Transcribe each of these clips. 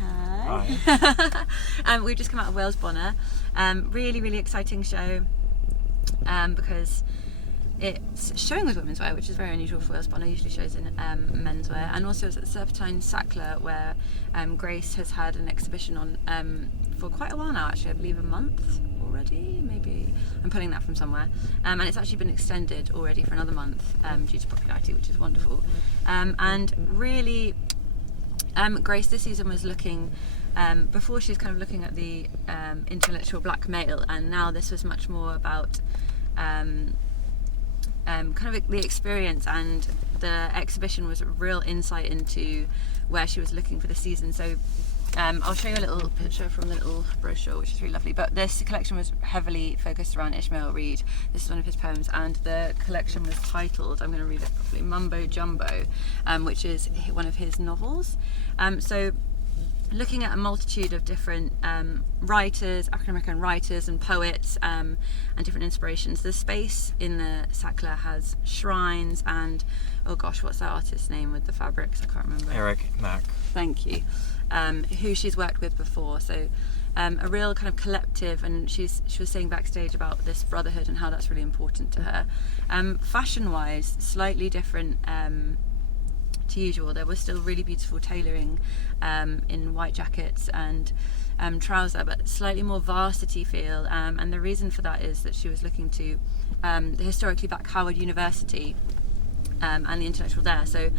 Hi. We've just come out of Wales Bonner. Really, really exciting show because it's showing with Womenswear, which is very unusual for Wales Bonner. Usually shows in menswear, and also it's at Serpentine Sackler, where Grace has had an exhibition on for quite a while now. Actually, I believe a month already. Maybe I'm pulling that from somewhere, and it's actually been extended already for another month due to popularity, which is wonderful. And really, Grace this season was looking. Before she was kind of looking at the intellectual black male, and now this was much more about kind of the experience, and the exhibition was a real insight into where she was looking for the season. So I'll show you a little picture from the little brochure, which is really lovely. But this collection was heavily focused around Ishmael Reed. This is one of his poems, and the collection was titled, I'm going to read it properly, Mumbo Jumbo, which is one of his novels. So looking at a multitude of different writers, African-American writers and poets, and different inspirations. The space in the Sackler has shrines and, oh gosh, what's that artist's name with the fabrics? I can't remember. Eric Mack. Thank you. Who she's worked with before. So a real kind of collective, and she was saying backstage about this brotherhood and how that's really important to her. Fashion-wise, slightly different to usual. There was still really beautiful tailoring in white jackets and trouser, but slightly more varsity feel, and the reason for that is that she was looking to the historically black Howard University and the intellectual there. So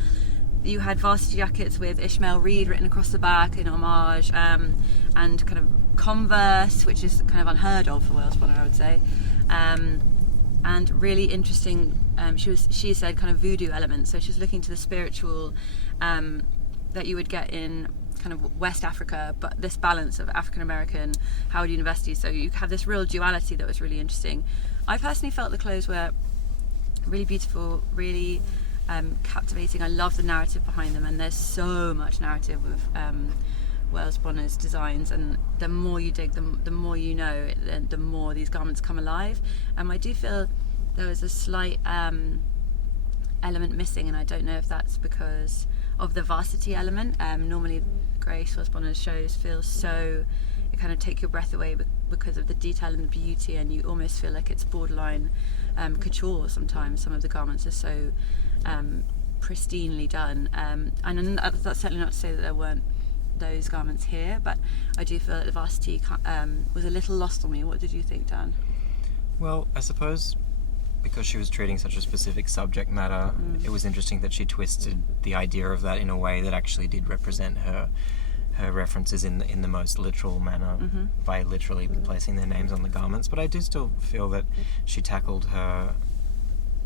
you had varsity jackets with Ishmael Reed written across the back in homage, and kind of Converse, which is kind of unheard of for Wales Bonner, I would say, and really interesting. She said kind of voodoo elements, so she's looking to the spiritual that you would get in kind of West Africa, but this balance of African American Howard University, so you have this real duality that was really interesting. I personally felt the clothes were really beautiful, really captivating. I love the narrative behind them, and there's so much narrative with Wales Bonner's designs, and the more you dig, the more you know, the more these garments come alive. I do feel there was a slight element missing, and I don't know if that's because of the varsity element. Normally Grace Wales Bonner's shows feel so, it kind of take your breath away because of the detail and the beauty, and you almost feel like it's borderline couture sometimes. Some of the garments are so pristinely done, and that's certainly not to say that there weren't those garments here, but I do feel that the varsity was a little lost on me. What did you think, Dan? Well, I suppose because she was treating such a specific subject matter, it was interesting that she twisted the idea of that in a way that actually did represent her references in the most literal manner, by literally placing their names on the garments. But I do still feel that she tackled her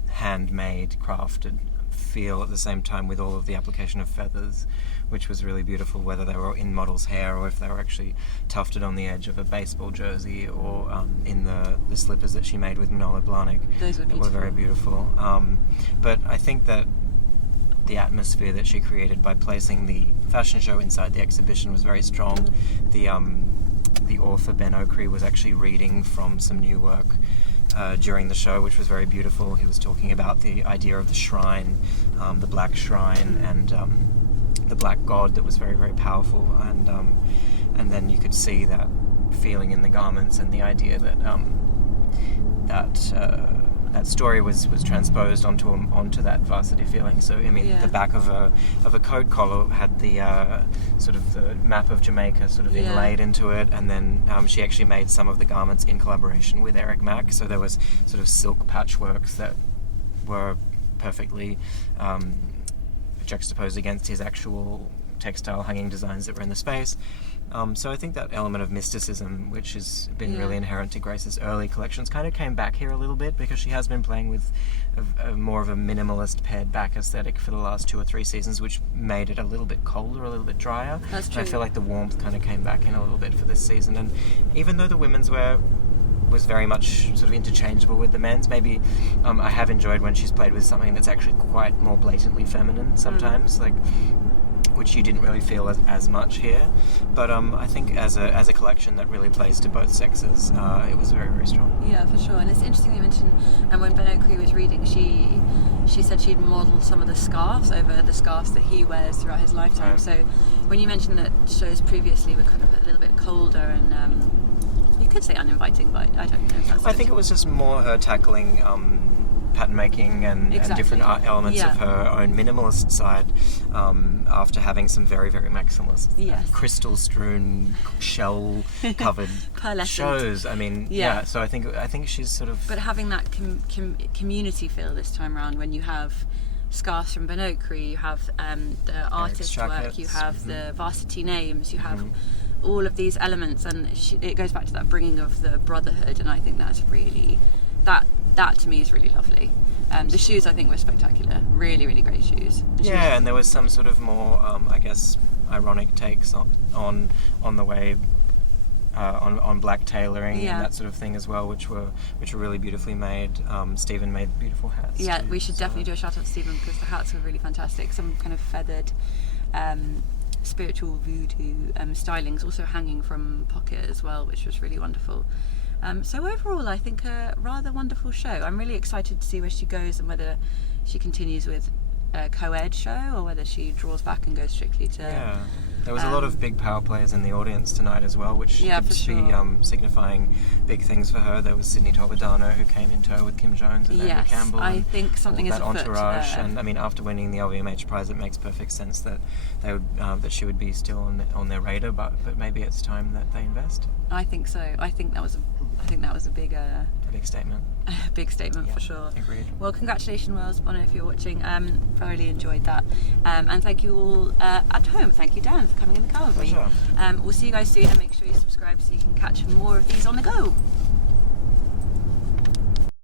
handmade, crafted feel at the same time with all of the application of feathers, which was really beautiful, whether they were in model's hair or if they were actually tufted on the edge of a baseball jersey, or in the slippers that she made with Manola Blahnik. Those were beautiful. Were very beautiful. But I think that the atmosphere that she created by placing the fashion show inside the exhibition was very strong. The author Ben Okri was actually reading from some new work during the show, which was very beautiful. He was talking about the idea of the shrine, the black shrine, and the black god that was very, very powerful, and then you could see that feeling in the garments, and the idea that that story was transposed onto that varsity feeling. So I mean, the back of a coat collar had the sort of the map of Jamaica sort of inlaid into it, and then she actually made some of the garments in collaboration with Eric Mack. So there was sort of silk patchworks that were perfectly juxtaposed against his actual textile hanging designs that were in the space. So I think that element of mysticism, which has been really inherent to Grace's early collections, kind of came back here a little bit, because she has been playing with a more of a minimalist pared back aesthetic for the last 2 or 3 seasons, which made it a little bit colder, a little bit drier. That's true. I feel like the warmth kind of came back in a little bit for this season, and even though the women's wear was very much sort of interchangeable with the men's, maybe I have enjoyed when she's played with something that's actually quite more blatantly feminine sometimes, like, which you didn't really feel as much here. But I think as a collection that really plays to both sexes, it was very, very strong. Yeah, for sure. And it's interesting you mentioned, when Ben Okri was reading, she said she'd modelled some of the scarves over the scarves that he wears throughout his lifetime. Right. So when you mentioned that shows previously were kind of a little bit colder and you could say uninviting, but I don't know if that's I think it was just more her tackling pattern making and different elements of her own minimalist side after having some very, very maximalist, crystal strewn, shell covered shows. I mean, so I think she's sort of... But having that community feel this time around, when you have scarves from Okri, you have the artist work, you have the varsity names, you have all of these elements, and it goes back to that bringing of the brotherhood, and I think that's really... That to me is really lovely. The shoes, I think, were spectacular. Really, really great shoes. And there was some sort of more, I guess, ironic takes on the way on black tailoring and that sort of thing as well, which were really beautifully made. Stephen made beautiful hats. Yeah, too, we should definitely do a shout out to Stephen, because the hats were really fantastic. Some kind of feathered, spiritual voodoo stylings, also hanging from pocket as well, which was really wonderful. So overall, I think a rather wonderful show. I'm really excited to see where she goes and whether she continues with a co-ed show or whether she draws back and goes strictly to... Yeah. There was a lot of big power players in the audience tonight as well, which could be signifying big things for her. There was Sydney Toledano, who came in tow with Kim Jones and Andrew Campbell. I think something is afoot. That entourage, and I mean, after winning the LVMH prize, it makes perfect sense that they would that she would be still on their radar. But maybe it's time that they invest. I think so. I think that was a big statement. A big statement for sure. Agreed. Well, congratulations, Wells Bonner, if you're watching. Thoroughly enjoyed that. And thank you all at home. Thank you, Dan, for coming in the car with me. Pleasure. We'll see you guys soon, and make sure you subscribe so you can catch more of these on the go.